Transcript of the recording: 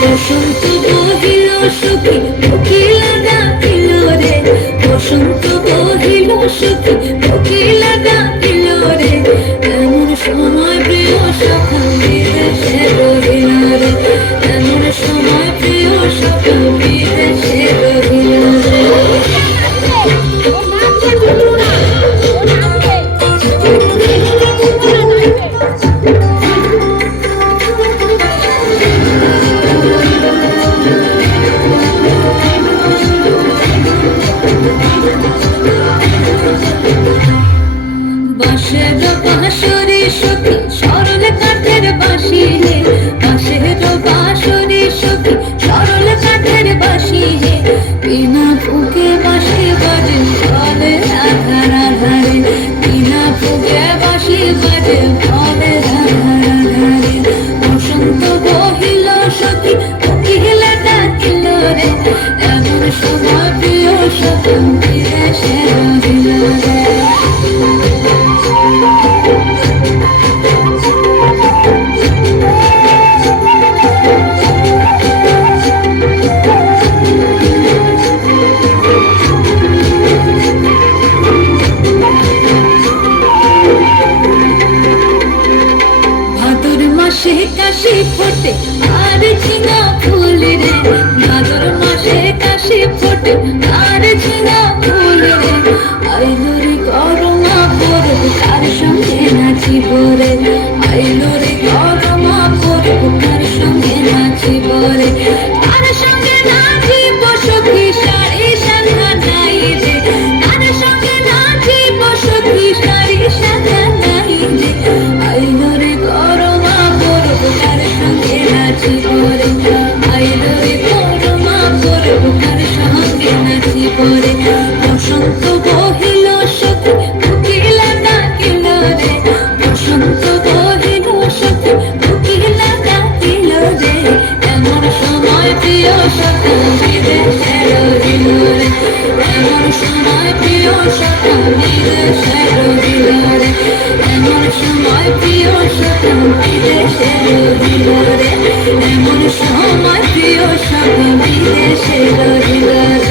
বসন্ত বহিল সখী কোকিলা ডাকিল রে, বসন্ত বহিল সখী কোকিলা ডাকিল রে, এমন সময় প্রিয় সখা বিদেশে রহিল রে, এমন সময় প্রিয় সখা বিদেশে রহিল রে। বাঁশের বাঁশরি সখী সরল কাঠের বাঁশি হে, বাঁশের বাঁশরি সখী সরল কাঠের বাঁশি হে, বিনা ফুকে বাঁশি বাজে ফলে আধার আধারে, বিনা ফুকে বাঁশি বাজে ফলে আধার আধারে। বসন্ত বহিল সখী কোকিলা ডাকিল রে, এমন সময় প্রিয় সখী বিদেশে রহিল রে। ভাদর মাসে কাশি ফোটে আর ঝিঙা ফুল রে, ভাদর মাসে কাশি ফোটে আর ঝিঙা ফুল রে, আইলো রে গরমা পরব কার সঙ্গে নাচিব রে, আইলো রে গরমা পরব কার সঙ্গে নাচিব রে, কার সঙ্গে নাচিব সখী শাড়ি সাঙ্গা নাই রে, কার সঙ্গে নাচিব সখী শাড়ি সাঙ্গা নাই রে, আইলো রে গরমা পরব কার সঙ্গে নাচিব রে, আইলো রে গরমা পরব কার সঙ্গে নাচিব রে। বসন্ত বহিল সখী কোকিলা ডাকিল রে, বসন্ত বহিল সখী কোকিলা ডাকিল রে, এমন সময় প্রিয় সখা বিদেশে রহিল রে, এমন সময় প্রিয় সখা বিদেশে রহিল রে, এমন সময় প্রিয় সখা বিদেশে রহিল রে, এমন সময় প্রিয় সখা বিদেশে রহিল রে।